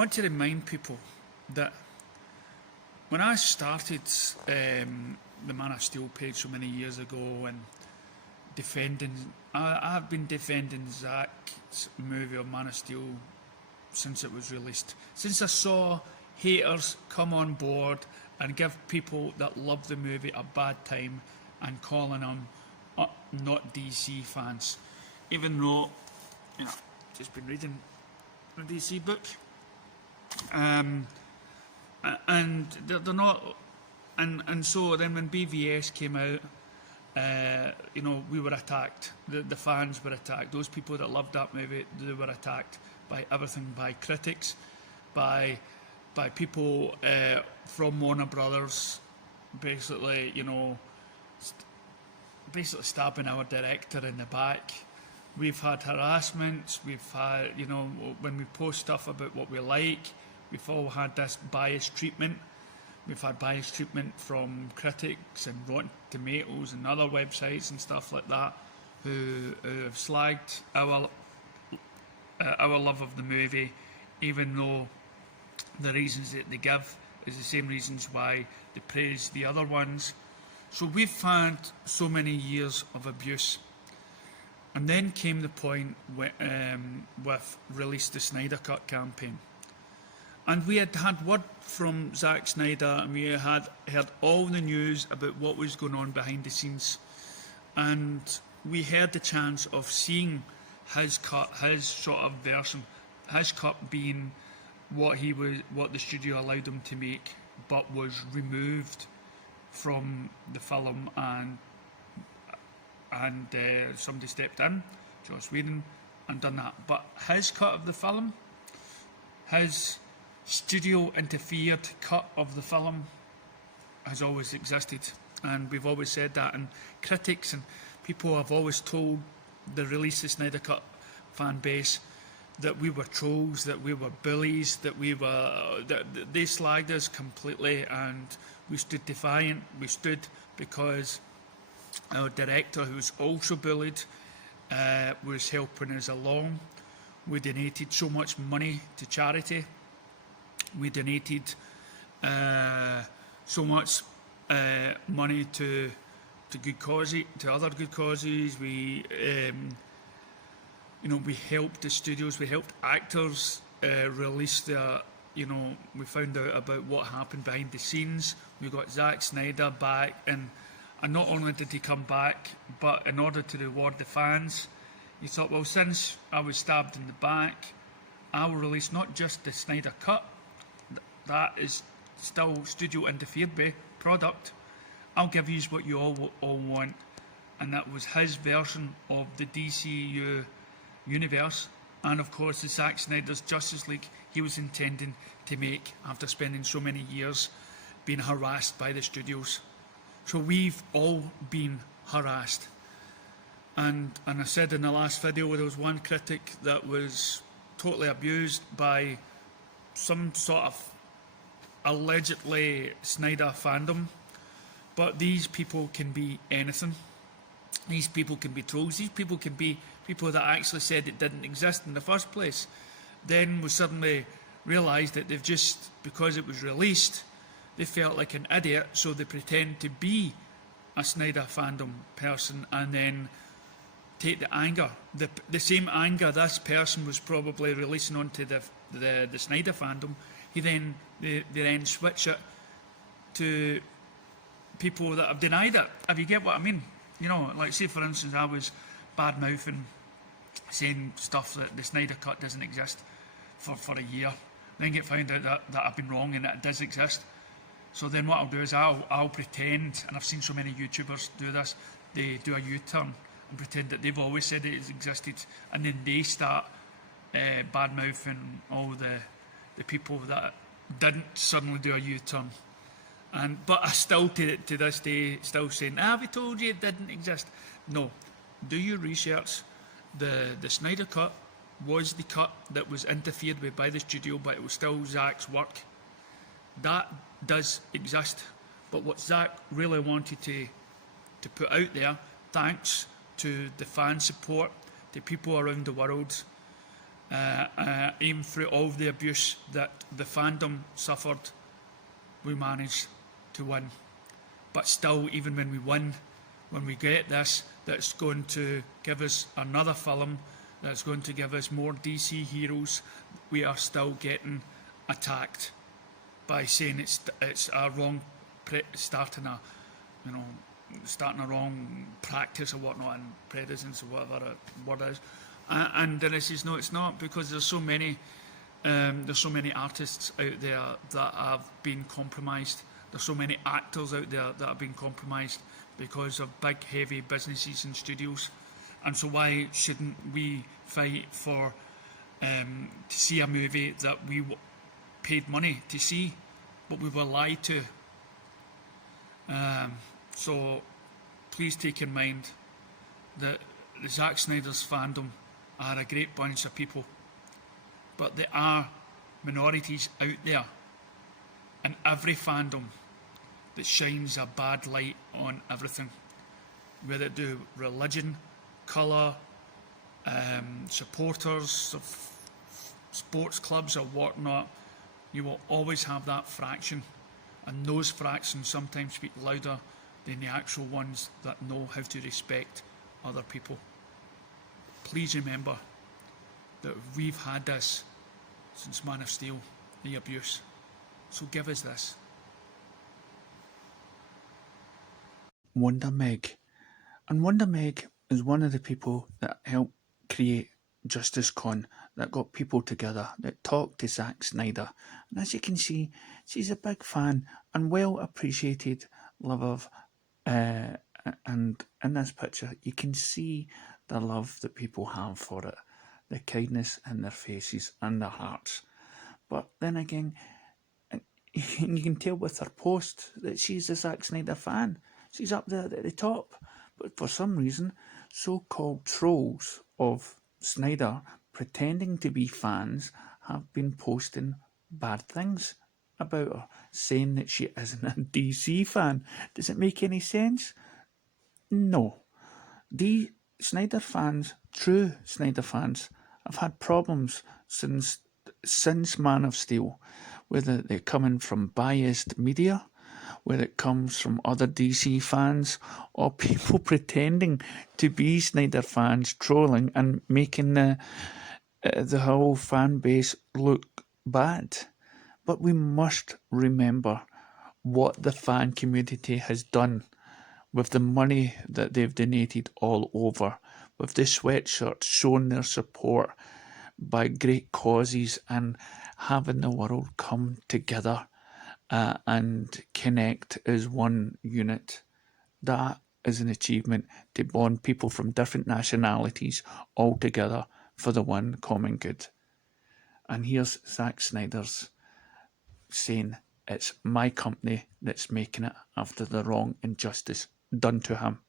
want to remind people that when I started the Man of Steel page so many years ago and I've been defending Zack's movie of Man of Steel since it was released. Since I saw haters come on board and give people that love the movie a bad time and calling them not DC fans. Even though, just been reading a DC book. And they're not, and so then when BVS came out, we were attacked. The fans were attacked. Those people that loved that movie, they were attacked by everything, by critics, by people from Warner Brothers, basically, basically stabbing our director in the back. We've had harassments. We've had, when we post stuff about what we like, we've all had this biased treatment. We've had biased treatment from critics and Rotten Tomatoes and other websites and stuff like that who have slagged our love of the movie, even though the reasons that they give is the same reasons why they praise the other ones. So we've had so many years of abuse. And then came the point with Release the Snyder Cut campaign. And we had word from Zack Snyder, and we had heard all the news about what was going on behind the scenes. And we had the chance of seeing his cut, his sort of version, his cut being what the studio allowed him to make, but was removed from the film, and somebody stepped in, Joss Whedon, and done that. But his cut of the film, his studio interfered cut of the film, has always existed, and we've always said that. And critics and people have always told the Release the Snyder Cut fan base that we were trolls, that we were bullies, that they slagged us completely, and we stood defiant. We stood because our director, who was also bullied, was helping us along. We donated so much money to charity. We donated so much money to good causes, to other good causes. We helped the studios. We helped actors release their. We found out about what happened behind the scenes. We got Zack Snyder back, and not only did he come back, but in order to reward the fans, he thought, well, since I was stabbed in the back, I will release not just the Snyder Cut, that is still studio interfered by product. I'll give you what you all want, and that was his version of the DCU universe, and of course the Zack Snyder's Justice League he was intending to make after spending so many years being harassed by the studios. So we've all been harassed. And I said in the last video, there was one critic that was totally abused by some sort of allegedly Snyder fandom. But these people can be anything. These people can be trolls. These people can be people that actually said it didn't exist in the first place. Then we suddenly realised that they've just, because it was released, they felt like an idiot, so they pretend to be a Snyder fandom person and then take the anger, the same anger this person was probably releasing onto the Snyder fandom. They then switch it to people that have denied it. If you get what I mean, like say for instance, I was bad mouthing, saying stuff that the Snyder Cut doesn't exist for a year, then get found out that I've been wrong and that it does exist. So then what I'll do is I'll pretend, and I've seen so many YouTubers do this, they do a U-turn and pretend that they've always said it has existed, and then they start bad-mouthing all the people that didn't suddenly do a U-turn. But I still, to this day, still saying, we told you it didn't exist. No. Do your research. The Snyder Cut was the cut that was interfered with by the studio, but it was still Zack's work. That does exist. But what Zack really wanted to put out there, thanks to the fan support, to people around the world, Even through all the abuse that the fandom suffered, we managed to win. But still, even when we win, when we get this, that's going to give us another film, that's going to give us more DC heroes, we are still getting attacked by saying it's a wrong starting a wrong practice or whatnot, and predecessors or whatever the word is. And then it says no, it's not, because there's so many artists out there that have been compromised. There's so many actors out there that have been compromised because of big, heavy businesses and studios. And so why shouldn't we fight for to see a movie that we paid money to see, but we were lied to? So please take in mind that the Zack Snyder's fandom are a great bunch of people, but there are minorities out there in every fandom that shines a bad light on everything, whether it do religion, colour, supporters of sports clubs or whatnot. You will always have that fraction, and those fractions sometimes speak louder than the actual ones that know how to respect other people. Please remember that we've had this since Man of Steel, the abuse. So give us this. wondermeg. And wondermeg is one of the people that helped create Justice Con, that got people together, that talked to Zack Snyder. And as you can see, she's a big fan and well appreciated love of. And in this picture, you can see the love that people have for it, the kindness in their faces and their hearts. But then again, you can tell with her post that she's a Zack Snyder fan. She's up there at the top. But for some reason, so-called trolls of Snyder pretending to be fans have been posting bad things about her, saying that she isn't a DC fan. Does it make any sense? No. The Snyder fans, true Snyder fans, have had problems since Man of Steel, whether they're coming from biased media, whether it comes from other DC fans, or people pretending to be Snyder fans, trolling and making the whole fan base look bad. But we must remember what the fan community has done with the money that they've donated all over, with the sweatshirts showing their support by great causes and having the world come together and connect as one unit. That is an achievement, to bond people from different nationalities all together for the one common good. And here's Zack Snyder's saying it's my company that's making it after the wrong injustice done to him.